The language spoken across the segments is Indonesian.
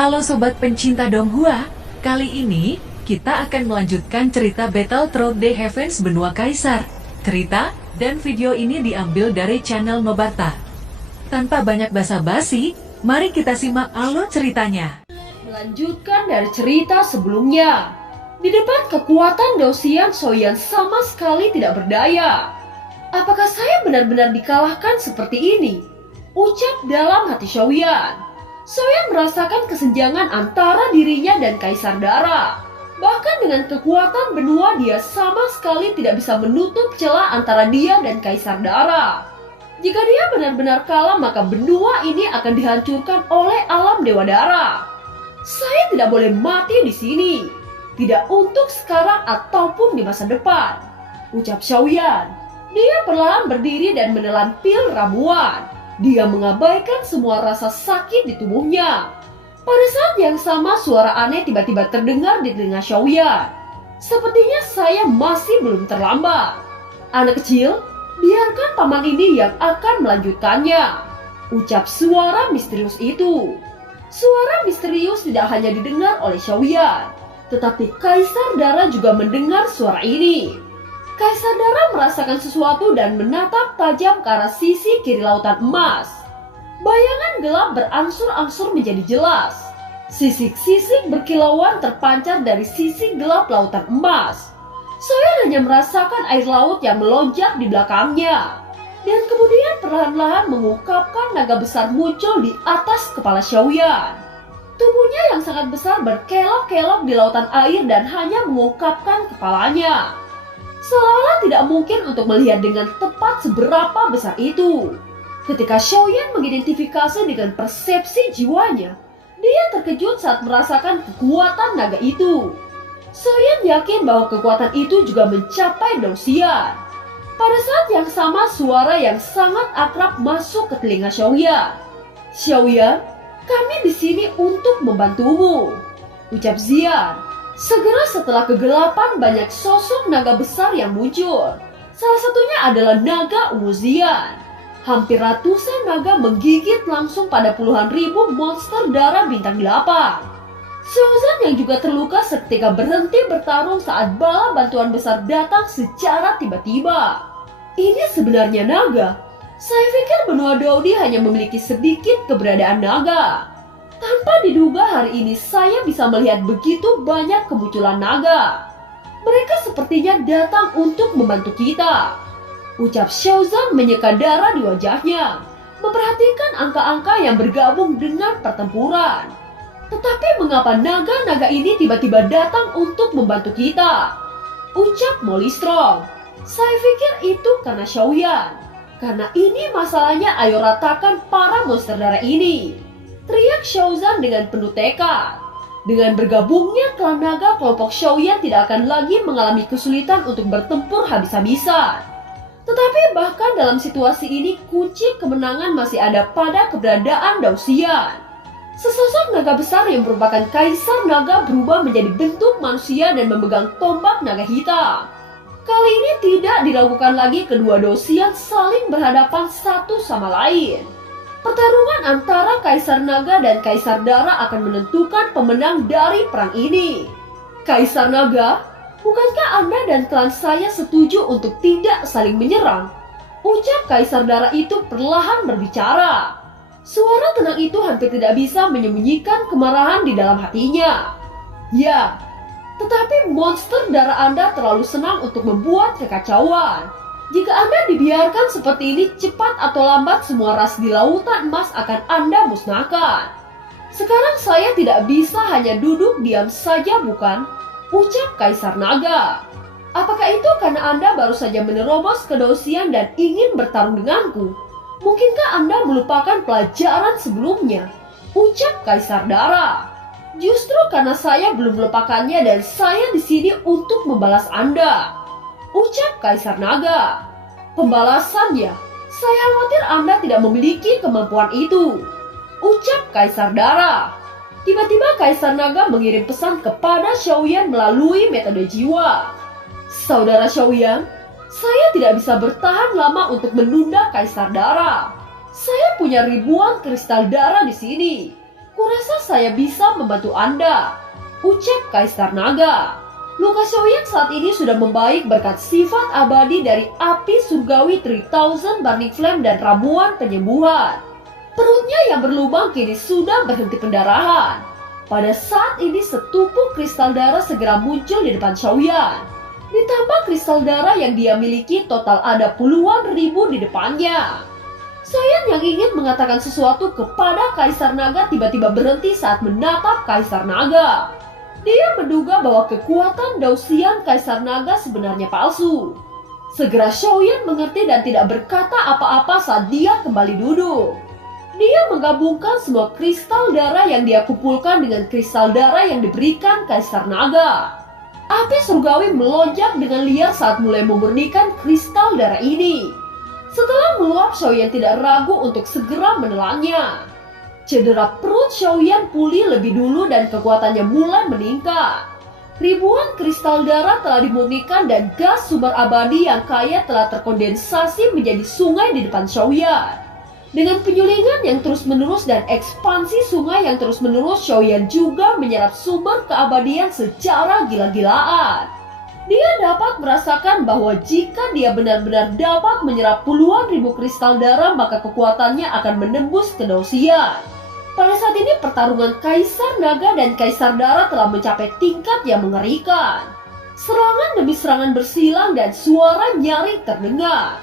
Halo sobat pencinta Donghua, kali ini kita akan melanjutkan cerita Battle Through the Heavens Benua Kaisar. Cerita dan video ini diambil dari channel Nobarta. Tanpa banyak basa-basi, mari kita simak alur ceritanya. Melanjutkan dari cerita sebelumnya, di depan kekuatan Dosian, Soyan sama sekali tidak berdaya. Apakah saya benar-benar dikalahkan seperti ini? Ucap dalam hati Xiaoyan. Soyan merasakan kesenjangan antara dirinya dan Kaisar Dara. Bahkan dengan kekuatan benua, dia sama sekali tidak bisa menutup celah antara dia dan Kaisar Dara. Jika dia benar-benar kalah, maka benua ini akan dihancurkan oleh alam Dewa Dara. Saya tidak boleh mati di sini. Tidak untuk sekarang ataupun di masa depan, ucap Xiaoyan. Dia perlahan berdiri dan menelan pil ramuan. Dia mengabaikan semua rasa sakit di tubuhnya. Pada saat yang sama, suara aneh tiba-tiba terdengar di telinga Xiaoyan. Sepertinya saya masih belum terlambat. Anak kecil, biarkan paman ini yang akan melanjutkannya, ucap suara misterius itu. Suara misterius tidak hanya didengar oleh Xiaoyan, tetapi Kaisar Dara juga mendengar suara ini. Kaisar Dara merasakan sesuatu dan menatap tajam ke arah sisi kiri lautan emas. Bayangan gelap berangsur-angsur menjadi jelas. Sisik-sisik berkilauan terpancar dari sisi gelap lautan emas. Saya hanya merasakan air laut yang melonjak di belakangnya. Dan kemudian perlahan-lahan mengungkapkan naga besar muncul di atas kepala Xiaoyan. Tubuhnya yang sangat besar berkelok-kelok di lautan air dan hanya mengungkapkan kepalanya. Seolah-olah tidak mungkin untuk melihat dengan tepat seberapa besar itu. Ketika Xiaoyan mengidentifikasi dengan persepsi jiwanya, dia terkejut saat merasakan kekuatan naga itu. Xiaoyan yakin bahwa kekuatan itu juga mencapai Dosian. Pada saat yang sama, suara yang sangat akrab masuk ke telinga Xiaoyan. Xiaoyan, kami di sini untuk membantumu, ucap Xian. Segera setelah kegelapan, banyak sosok naga besar yang muncul. Salah satunya adalah naga ungu Xian. Hampir ratusan naga menggigit langsung pada puluhan ribu monster darah bintang 8. Xiaozan yang juga terluka seketika berhenti bertarung saat bala bantuan besar datang secara tiba-tiba. Ini sebenarnya naga. Saya pikir benua Daudi hanya memiliki sedikit keberadaan naga. Tanpa diduga hari ini saya bisa melihat begitu banyak kemunculan naga. Mereka sepertinya datang untuk membantu kita, ucap Xiaozan menyeka darah di wajahnya, memperhatikan angka-angka yang bergabung dengan pertempuran. Tetapi mengapa naga-naga ini tiba-tiba datang untuk membantu kita? Ucap Molly Strong. Saya pikir itu karena Xiaoyan. Karena ini masalahnya, ayo ratakan para monster darah ini, teriak Xiaozan dengan penuh tekad. Dengan bergabungnya klan naga, kelompok Xiaoyan tidak akan lagi mengalami kesulitan untuk bertempur habis-habisan. Tetapi bahkan dalam situasi ini, kunci kemenangan masih ada pada keberadaan Dosian. Sesosok naga besar yang merupakan Kaisar Naga berubah menjadi bentuk manusia dan memegang tombak naga hitam. Kali ini tidak dilakukan lagi, kedua Dosian saling berhadapan satu sama lain. Pertarungan antara Kaisar Naga dan Kaisar Dara akan menentukan pemenang dari perang ini. Kaisar Naga, bukankah Anda dan klan saya setuju untuk tidak saling menyerang? Ucap Kaisar Dara itu perlahan berbicara. Suara tenang itu hampir tidak bisa menyembunyikan kemarahan di dalam hatinya. Ya, tetapi monster darah Anda terlalu senang untuk membuat kekacauan. Jika Anda dibiarkan seperti ini, cepat atau lambat semua ras di lautan emas akan Anda musnahkan. Sekarang saya tidak bisa hanya duduk diam saja, bukan? Ucap Kaisar Naga. Apakah itu karena Anda baru saja menerobos ke Dosian dan ingin bertarung denganku? Mungkinkah Anda melupakan pelajaran sebelumnya? Ucap Kaisar Dara. Justru karena saya belum melupakannya dan saya di sini untuk membalas Anda, ucap Kaisar Naga. Pembalasannya, saya khawatir Anda tidak memiliki kemampuan itu, ucap Kaisar Dara. Tiba-tiba Kaisar Naga mengirim pesan kepada Xiaoyan melalui metode jiwa. Saudara Xiaoyan, saya tidak bisa bertahan lama untuk menunda Kaisar Dara. Saya punya ribuan kristal darah di sini. Kurasa saya bisa membantu Anda, ucap Kaisar Naga. Luka Xiaoyan saat ini sudah membaik berkat sifat abadi dari api surgawi 3000 Burning Flame dan ramuan penyembuhan. Perutnya yang berlubang kini sudah berhenti pendarahan. Pada saat ini setupuk kristal darah segera muncul di depan Xiaoyan. Ditambah kristal darah yang dia miliki, total ada puluhan ribu di depannya. Xiaoyan yang ingin mengatakan sesuatu kepada Kaisar Naga tiba-tiba berhenti saat menatap Kaisar Naga. Dia menduga bahwa kekuatan Daoxian Kaisar Naga sebenarnya palsu. Segera Xiaoyan mengerti dan tidak berkata apa-apa saat dia kembali duduk. Dia menggabungkan semua kristal darah yang dia kumpulkan dengan kristal darah yang diberikan Kaisar Naga. Api surgawi melonjak dengan liar saat mulai memurnikan kristal darah ini. Setelah meluap, Xiaoyan tidak ragu untuk segera menelannya. Cedera perut Xiaoyan pulih lebih dulu dan kekuatannya mulai meningkat. Ribuan kristal darah telah dimurnikan dan gas sumber abadi yang kaya telah terkondensasi menjadi sungai di depan Xiaoyan. Dengan penyulingan yang terus-menerus dan ekspansi sungai yang terus-menerus, Xiaoyan juga menyerap sumber keabadian secara gila-gilaan. Dia dapat merasakan bahwa jika dia benar-benar dapat menyerap puluhan ribu kristal darah, maka kekuatannya akan menembus ke Daoxian. Pada saat ini pertarungan Kaisar Naga dan Kaisar Darah telah mencapai tingkat yang mengerikan. Serangan demi serangan bersilang dan suara nyaring terdengar.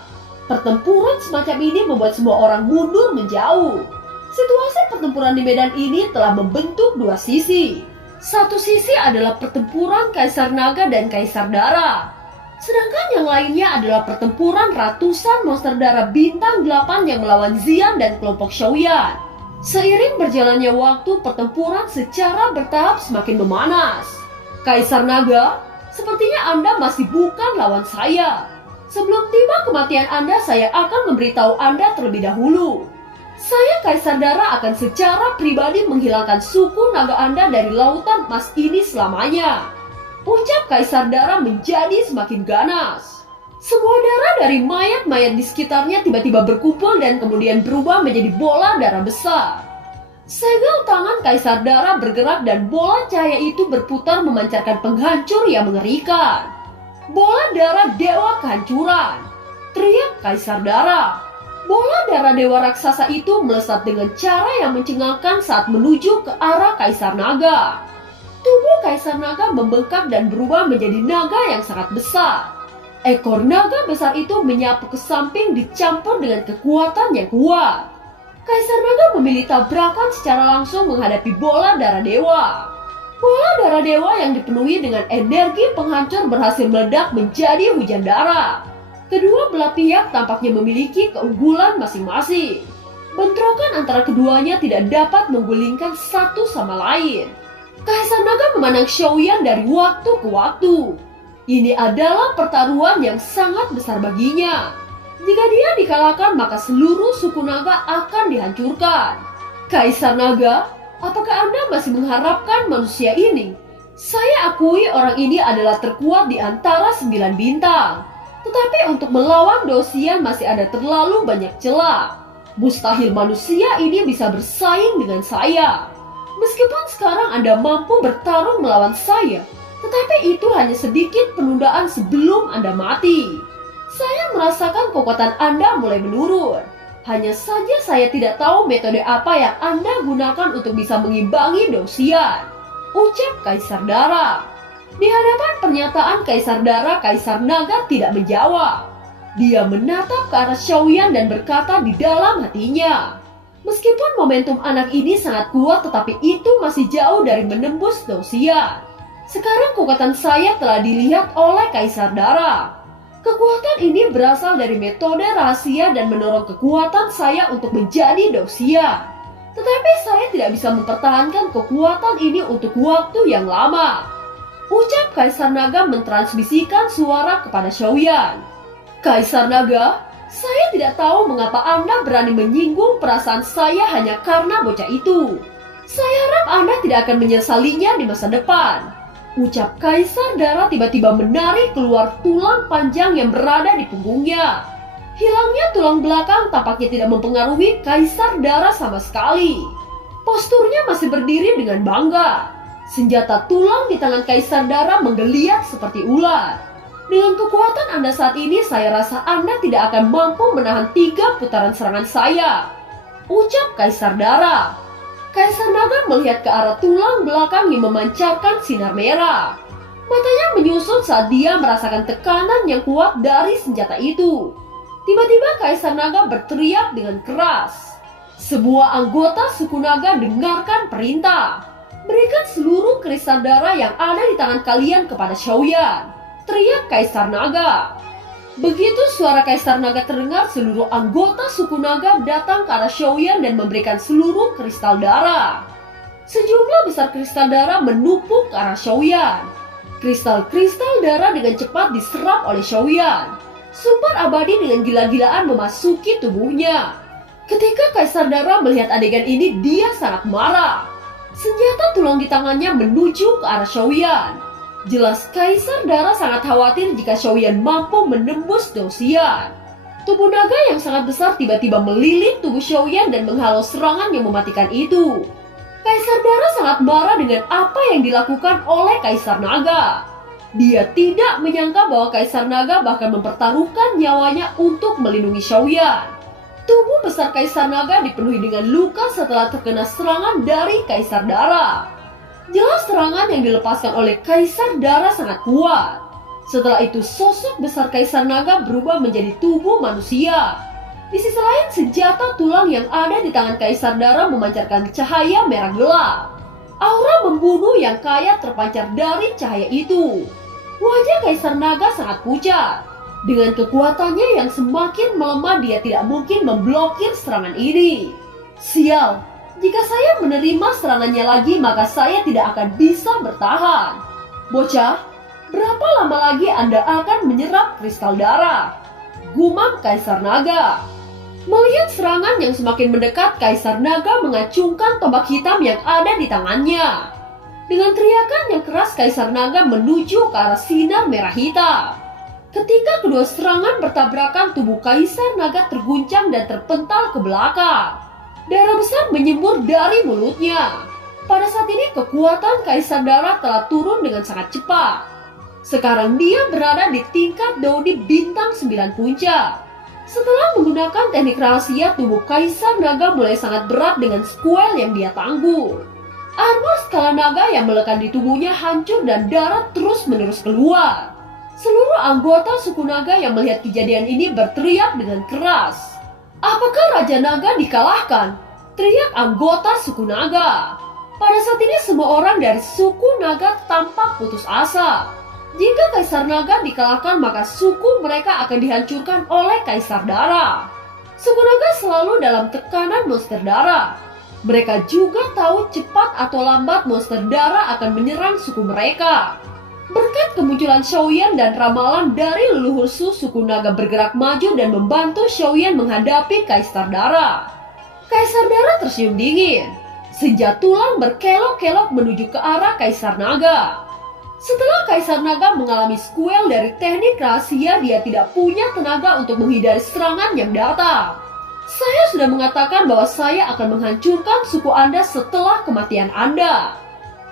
Pertempuran semacam ini membuat semua orang mundur menjauh. Situasi pertempuran di medan ini telah membentuk dua sisi. Satu sisi adalah pertempuran Kaisar Naga dan Kaisar Darah. Sedangkan yang lainnya adalah pertempuran ratusan monster darah bintang 8 yang melawan Xian dan kelompok Xiaoyan. Seiring berjalannya waktu, pertempuran secara bertahap semakin memanas. Kaisar Naga, sepertinya Anda masih bukan lawan saya. Sebelum tiba kematian Anda, saya akan memberitahu Anda terlebih dahulu. Saya Kaisar Darah akan secara pribadi menghilangkan suku naga Anda dari lautan emas ini selamanya. Ucap Kaisar Darah menjadi semakin ganas. Semua darah dari mayat-mayat di sekitarnya tiba-tiba berkumpul dan kemudian berubah menjadi bola darah besar. Segel tangan Kaisar Darah bergerak dan bola cahaya itu berputar memancarkan penghancur yang mengerikan. Bola darah dewa kehancuran, teriak Kaisar Darah. Bola darah dewa raksasa itu melesat dengan cara yang mencengangkan saat menuju ke arah Kaisar Naga. Tubuh Kaisar Naga membengkak dan berubah menjadi naga yang sangat besar. Ekor naga besar itu menyapu ke samping dicampur dengan kekuatan yang kuat. Kaisar Naga memilih tabrakan secara langsung menghadapi bola darah dewa. Bola darah dewa yang dipenuhi dengan energi penghancur berhasil meledak menjadi hujan darah. Kedua belah pihak tampaknya memiliki keunggulan masing-masing. Bentrokan antara keduanya tidak dapat menggulingkan satu sama lain. Kaisar Naga memandang Xiaoyan dari waktu ke waktu. Ini adalah pertaruhan yang sangat besar baginya. Jika dia dikalahkan, maka seluruh suku naga akan dihancurkan. Kaisar Naga, apakah Anda masih mengharapkan manusia ini? Saya akui orang ini adalah terkuat di antara 9 bintang. Tetapi untuk melawan Daoxian masih ada terlalu banyak celah. Mustahil manusia ini bisa bersaing dengan saya. Meskipun sekarang Anda mampu bertarung melawan saya, tetapi itu hanya sedikit penundaan sebelum Anda mati. Saya merasakan kekuatan Anda mulai menurun. Hanya saja saya tidak tahu metode apa yang Anda gunakan untuk bisa mengimbangi Daoxian, ucap Kaisar Darah. Di hadapan pernyataan Kaisar Darah, Kaisar Naga tidak menjawab. Dia menatap ke arah Xiaoyan dan berkata di dalam hatinya, meskipun momentum anak ini sangat kuat, tetapi itu masih jauh dari menembus Daoxian. Sekarang kekuatan saya telah dilihat oleh Kaisar Darah. Kekuatan ini berasal dari metode rahasia dan mendorong kekuatan saya untuk menjadi Daoxian. Tetapi saya tidak bisa mempertahankan kekuatan ini untuk waktu yang lama. Ucap Kaisar Naga mentransmisikan suara kepada Xiaoyan. Kaisar Naga, saya tidak tahu mengapa Anda berani menyinggung perasaan saya hanya karena bocah itu. Saya harap Anda tidak akan menyesalinya di masa depan. Ucap Kaisar Darah tiba-tiba menarik keluar tulang panjang yang berada di punggungnya. Hilangnya tulang belakang tampaknya tidak mempengaruhi Kaisar Darah sama sekali. Posturnya masih berdiri dengan bangga. Senjata tulang di tangan Kaisar Dara menggeliat seperti ular. Dengan kekuatan Anda saat ini, saya rasa Anda tidak akan mampu menahan 3 putaran serangan saya, ucap Kaisar Dara. Kaisar Naga melihat ke arah tulang belakang yang memancarkan sinar merah. Matanya menyusut saat dia merasakan tekanan yang kuat dari senjata itu. Tiba-tiba Kaisar Naga berteriak dengan keras. Semua anggota suku naga dengarkan perintah. Berikan seluruh kristal darah yang ada di tangan kalian kepada Xiaoyan, teriak Kaisar Naga. Begitu suara Kaisar Naga terdengar, seluruh anggota suku naga datang ke arah Xiaoyan dan memberikan seluruh kristal darah. Sejumlah besar kristal darah menumpuk ke arah Xiaoyan. Kristal-kristal darah dengan cepat diserap oleh Xiaoyan. Sumber abadi dengan gila-gilaan memasuki tubuhnya. Ketika Kaisar Dara melihat adegan ini, dia sangat marah. Senjata tulang di tangannya menuju ke arah Xiaoyan. Jelas Kaisar Dara sangat khawatir jika Xiaoyan mampu menembus Dosian. Tubuh naga yang sangat besar tiba-tiba melilit tubuh Xiaoyan dan menghalau serangan yang mematikan itu. Kaisar Dara sangat marah dengan apa yang dilakukan oleh Kaisar Naga. Dia tidak menyangka bahwa Kaisar Naga bahkan mempertaruhkan nyawanya untuk melindungi Xiaoyan. Tubuh besar Kaisar Naga dipenuhi dengan luka setelah terkena serangan dari Kaisar Dara. Jelas serangan yang dilepaskan oleh Kaisar Dara sangat kuat. Setelah itu sosok besar Kaisar Naga berubah menjadi tubuh manusia. Di sisi lain, senjata tulang yang ada di tangan Kaisar Dara memancarkan cahaya merah gelap. Aura membunuh yang kaya terpancar dari cahaya itu. Wajah Kaisar Naga sangat pucat. Dengan kekuatannya yang semakin melemah, dia tidak mungkin memblokir serangan ini. Sial, jika saya menerima serangannya lagi, maka saya tidak akan bisa bertahan. Bocah, berapa lama lagi Anda akan menyerap kristal darah? Gumam Kaisar Naga. Melihat serangan yang semakin mendekat, Kaisar Naga mengacungkan tombak hitam yang ada di tangannya. Dengan teriakan yang keras, Kaisar Naga menuju ke arah sinar merah hitam. Ketika kedua serangan bertabrakan, tubuh Kaisar Naga terguncang dan terpental ke belakang. Darah besar menyembur dari mulutnya. Pada saat ini kekuatan Kaisar Dara telah turun dengan sangat cepat. Sekarang dia berada di tingkat Daudi bintang 9 puncak. Setelah menggunakan teknik rahasia, tubuh Kaisar Naga mulai sangat berat dengan squel yang dia tanggung. Armor skala naga yang melekat di tubuhnya hancur dan darah terus-menerus keluar. Seluruh anggota suku naga yang melihat kejadian ini berteriak dengan keras. Apakah Raja Naga dikalahkan? Teriak anggota suku naga. Pada saat ini semua orang dari suku naga tampak putus asa. Jika Kaisar Naga dikalahkan, maka suku mereka akan dihancurkan oleh Kaisar Dara. Suku naga selalu dalam tekanan monster darah. Mereka juga tahu cepat atau lambat monster darah akan menyerang suku mereka. Berkat kemunculan Xiaoyan dan ramalan dari leluhur suku naga bergerak maju dan membantu Xiaoyan menghadapi Kaisar Dara. Kaisar Dara tersenyum dingin. Senjata tulang berkelok-kelok menuju ke arah Kaisar Naga. Setelah Kaisar Naga mengalami squel dari teknik rahasia, dia tidak punya tenaga untuk menghindari serangan yang datang. Saya sudah mengatakan bahwa saya akan menghancurkan suku Anda setelah kematian Anda,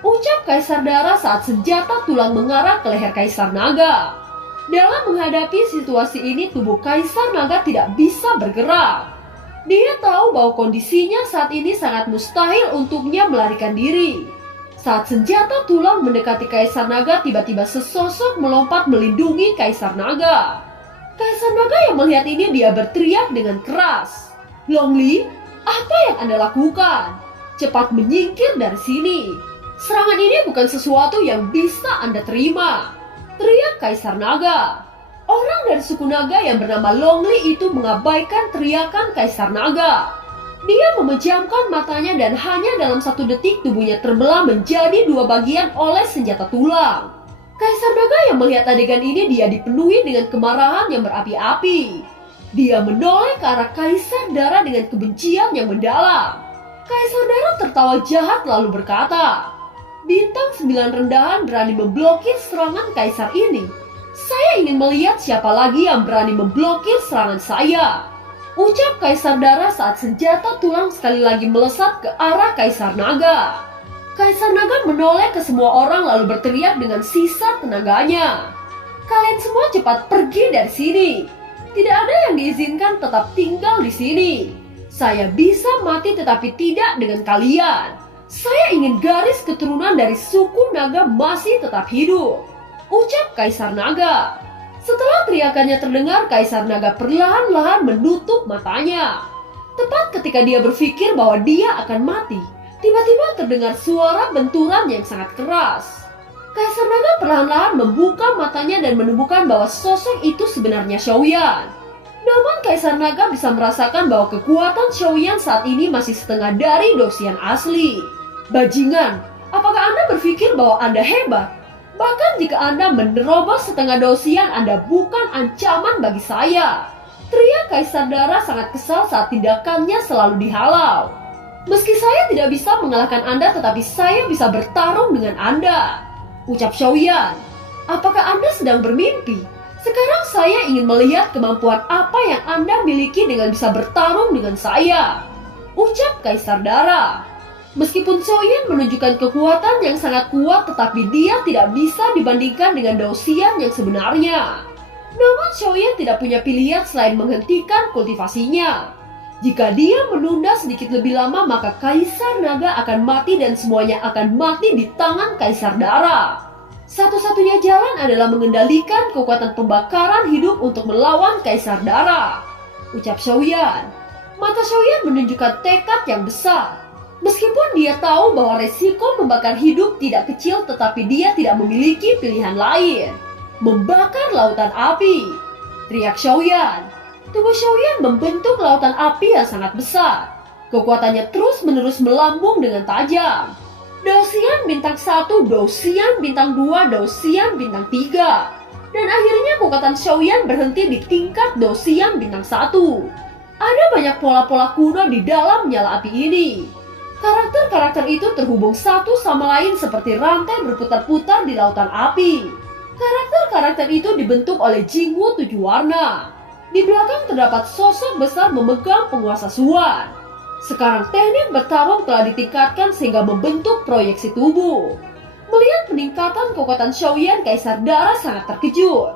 ucap Kaisar Dara saat senjata tulang mengarah ke leher Kaisar Naga. Dalam menghadapi situasi ini, tubuh Kaisar Naga tidak bisa bergerak. Dia tahu bahwa kondisinya saat ini sangat mustahil untuknya melarikan diri. Saat senjata tulang mendekati Kaisar Naga, tiba-tiba sesosok melompat melindungi Kaisar Naga. Kaisar Naga yang melihat ini, dia berteriak dengan keras. Longli, apa yang Anda lakukan? Cepat menyingkir dari sini. Serangan ini bukan sesuatu yang bisa Anda terima, teriak Kaisar Naga. Orang dari suku naga yang bernama Longli itu mengabaikan teriakan Kaisar Naga. Dia memejamkan matanya dan hanya dalam 1 detik tubuhnya terbelah menjadi 2 bagian oleh senjata tulang. Kaisar Naga yang melihat adegan ini, dia dipenuhi dengan kemarahan yang berapi-api. Dia menoleh ke arah Kaisar Dara dengan kebencian yang mendalam. Kaisar Dara tertawa jahat lalu berkata, Bintang 9 rendahan berani memblokir serangan Kaisar ini. Saya ingin melihat siapa lagi yang berani memblokir serangan saya. Ucap Kaisar Dara saat senjata tulang sekali lagi melesat ke arah Kaisar Naga. Kaisar Naga menoleh ke semua orang lalu berteriak dengan sisa tenaganya. Kalian semua cepat pergi dari sini. Tidak ada yang diizinkan tetap tinggal di sini. Saya bisa mati tetapi tidak dengan kalian. Saya ingin garis keturunan dari suku naga masih tetap hidup. Ucap Kaisar Naga. Setelah teriakannya terdengar, Kaisar Naga perlahan-lahan menutup matanya. Tepat ketika dia berpikir bahwa dia akan mati, tiba-tiba terdengar suara benturan yang sangat keras. Kaisar Naga perlahan-lahan membuka matanya dan menemukan bahwa sosok itu sebenarnya Xiaoyan. Namun Kaisar Naga bisa merasakan bahwa kekuatan Xiaoyan saat ini masih setengah dari Dosian asli. Bajingan, apakah Anda berpikir bahwa Anda hebat? Bahkan jika Anda menerobos setengah Dosian, Anda bukan ancaman bagi saya. Teriak Kaisar Dara sangat kesal saat tindakannya selalu dihalau. Meski saya tidak bisa mengalahkan Anda, tetapi saya bisa bertarung dengan Anda. Ucap Xiaoyan. Apakah Anda sedang bermimpi? Sekarang saya ingin melihat kemampuan apa yang Anda miliki dengan bisa bertarung dengan saya. Ucap Kaisar Dara. Meskipun Xiaoyan menunjukkan kekuatan yang sangat kuat, tetapi dia tidak bisa dibandingkan dengan Dosian yang sebenarnya. Namun Xiaoyan tidak punya pilihan selain menghentikan kultivasinya. Jika dia menunda sedikit lebih lama, maka Kaisar Naga akan mati dan semuanya akan mati di tangan Kaisar Dara. Satu-satunya jalan adalah mengendalikan kekuatan pembakaran hidup untuk melawan Kaisar Dara. Ucap Xiaoyan. Mata Xiaoyan menunjukkan tekad yang besar. Meskipun dia tahu bahwa resiko membakar hidup tidak kecil, tetapi dia tidak memiliki pilihan lain. Membakar lautan api. Teriak Xiaoyan. Tubuh Xiaoyan membentuk lautan api yang sangat besar. Kekuatannya terus-menerus melambung dengan tajam. Dosian bintang 1, Dosian bintang 2, Dosian bintang 3. Dan akhirnya kekuatan Xiaoyan berhenti di tingkat Dosian bintang 1. Ada banyak pola-pola kuno di dalam nyala api ini. Karakter-karakter itu terhubung satu sama lain seperti rantai berputar-putar di lautan api. Karakter-karakter itu dibentuk oleh Jingwu 7 warna. Di belakang terdapat sosok besar memegang penguasa Suan. Sekarang teknik bertarung telah ditingkatkan sehingga membentuk proyeksi tubuh. Melihat peningkatan kekuatan Xiaoyan, Kaisar Dara sangat terkejut.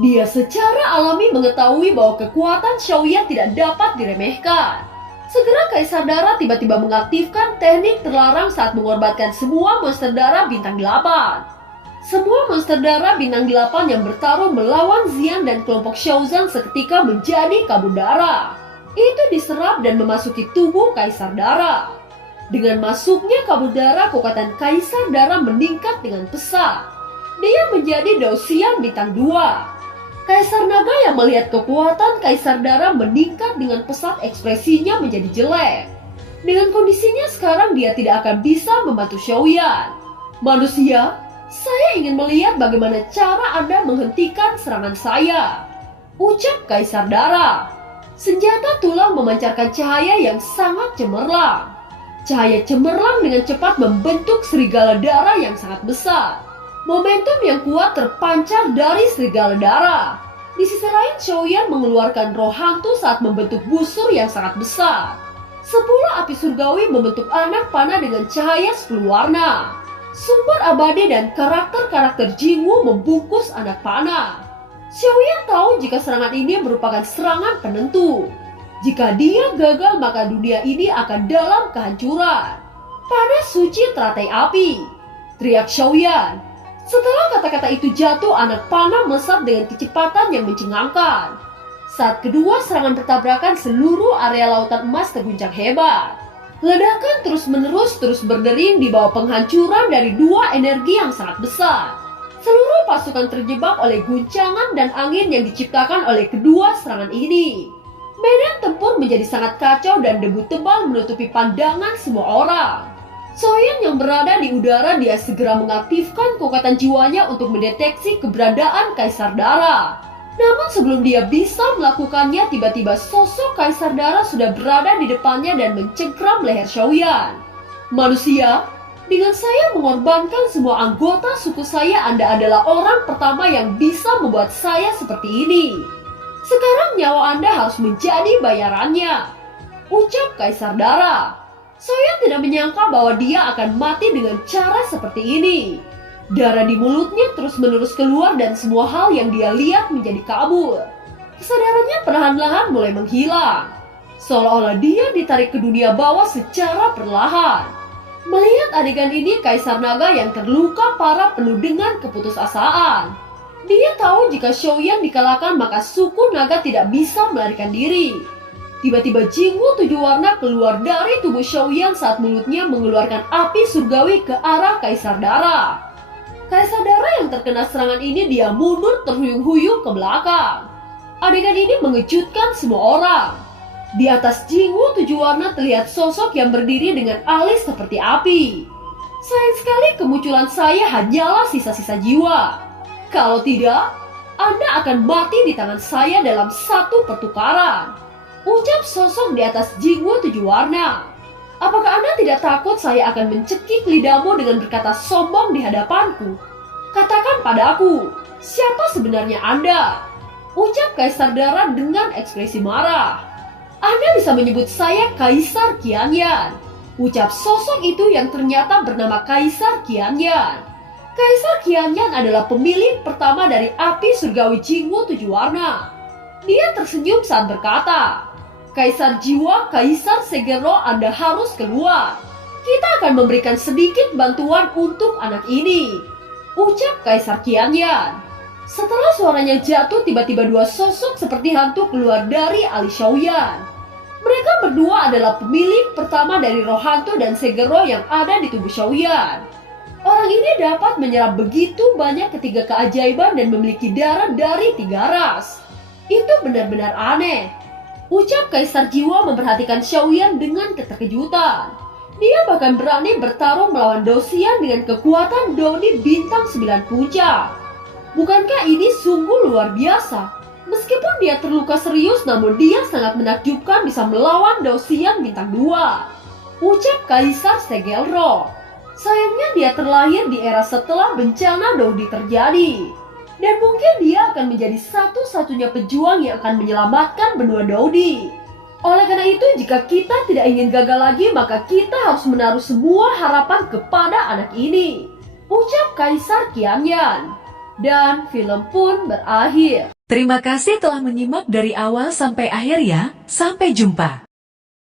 Dia secara alami mengetahui bahwa kekuatan Xiaoyan tidak dapat diremehkan. Segera Kaisar Dara tiba-tiba mengaktifkan teknik terlarang saat mengorbankan semua monster darah bintang 8. Semua monster darah bintang 8 yang bertarung melawan Xian dan kelompok Xiaozan seketika menjadi kabut darah. Itu diserap dan memasuki tubuh Kaisar Dara. Dengan masuknya kabut darah, kekuatan Kaisar Dara meningkat dengan pesat. Dia menjadi Dosian bintang 2. Kaisar Naga yang melihat kekuatan Kaisar Dara meningkat dengan pesat, ekspresinya menjadi jelek. Dengan kondisinya sekarang, dia tidak akan bisa membantu Xiaoyan. Manusia, saya ingin melihat bagaimana cara Anda menghentikan serangan saya. Ucap Kaisar Dara. Senjata tulang memancarkan cahaya yang sangat cemerlang. Cahaya cemerlang dengan cepat membentuk serigala darah yang sangat besar. Momentum yang kuat terpancar dari serigala darah. Di sisi lain, Xiaoyan mengeluarkan roh hantu saat membentuk busur yang sangat besar. 10 api surgawi membentuk anak panah dengan cahaya 10 warna. Sumber abadi dan karakter-karakter Jingwu membungkus anak panah. Xiaoyan tahu jika serangan ini merupakan serangan penentu. Jika dia gagal, maka dunia ini akan dalam kehancuran. Pada suci teratai api, teriak Xiaoyan. Setelah kata-kata itu jatuh, anak panah melesat dengan kecepatan yang mencengangkan. Saat kedua serangan bertabrakan, seluruh area lautan emas terguncang hebat. Ledakan terus-menerus berdering di bawah penghancuran dari dua energi yang sangat besar. Seluruh pasukan terjebak oleh guncangan dan angin yang diciptakan oleh kedua serangan ini. Medan tempur menjadi sangat kacau dan debu tebal menutupi pandangan semua orang. Xiaoyan yang berada di udara, dia segera mengaktifkan kekuatan jiwanya untuk mendeteksi keberadaan Kaisar Dara. Namun sebelum dia bisa melakukannya, tiba-tiba sosok Kaisar Dara sudah berada di depannya dan mencengkram leher Xiaoyan. Manusia, dengan saya mengorbankan semua anggota suku saya, Anda adalah orang pertama yang bisa membuat saya seperti ini. Sekarang nyawa Anda harus menjadi bayarannya, ucap Kaisar Dara. Soyan tidak menyangka bahwa dia akan mati dengan cara seperti ini. Darah di mulutnya terus-menerus keluar dan semua hal yang dia lihat menjadi kabur. Kesadarannya perlahan-lahan mulai menghilang. Seolah-olah dia ditarik ke dunia bawah secara perlahan. Melihat adegan ini, Kaisar Naga yang terluka parah penuh dengan keputusasaan. Dia tahu jika Xiaoyan dikalahkan maka suku naga tidak bisa melarikan diri. Tiba-tiba Jingwu 7 warna keluar dari tubuh Xiaoyan saat mulutnya mengeluarkan api surgawi ke arah Kaisar Dara. Kaisar Dara yang terkena serangan ini dia mundur terhuyung-huyung ke belakang. Adegan ini mengejutkan semua orang. Di atas Jingwu 7 warna terlihat sosok yang berdiri dengan alis seperti api. Sayang sekali kemunculan saya hanyalah sisa-sisa jiwa. Kalau tidak, Anda akan mati di tangan saya dalam satu pertukaran, ucap sosok di atas Jingwu 7 warna. Apakah Anda tidak takut saya akan mencekik lidahmu dengan berkata sombong di hadapanku? Katakan padaku, siapa sebenarnya Anda? Ucap Kaisar Dara dengan ekspresi marah. Anda bisa menyebut saya Kaisar Qianyan, ucap sosok itu yang ternyata bernama Kaisar Qianyan. Kaisar Qianyan adalah pemilik pertama dari api surgawi Jingwu 7 warna. Dia tersenyum saat berkata, Kaisar Jiwa, Kaisar Segero, Anda harus keluar. Kita akan memberikan sedikit bantuan untuk anak ini, ucap Kaisar Qianyan. Setelah suaranya jatuh, tiba-tiba 2 sosok seperti hantu keluar dari alis Xiaoyan. Mereka berdua adalah pemilik pertama dari roh hantu dan Segero yang ada di tubuh Xiaoyan. Orang ini dapat menyerap begitu banyak ketiga keajaiban dan memiliki darah dari 3 ras. Itu benar-benar aneh, ucap Kaisar Jiwa memperhatikan Xiaoyan dengan keterkejutan. Dia bahkan berani bertarung melawan Dosian dengan kekuatan Doni bintang 9 puncak. Bukankah ini sungguh luar biasa? Meskipun dia terluka serius, namun dia sangat menakjubkan bisa melawan Dosian bintang 2, ucap Kaisar Segelro. Sayangnya dia terlahir di era setelah bencana Dodi terjadi. Dan mungkin dia akan menjadi satu-satunya pejuang yang akan menyelamatkan benua Dodi. Oleh karena itu, jika kita tidak ingin gagal lagi, maka kita harus menaruh semua harapan kepada anak ini, ucap Kaisar Qianyan. Dan film pun berakhir. Terima kasih telah menyimak dari awal sampai akhir ya. Sampai jumpa.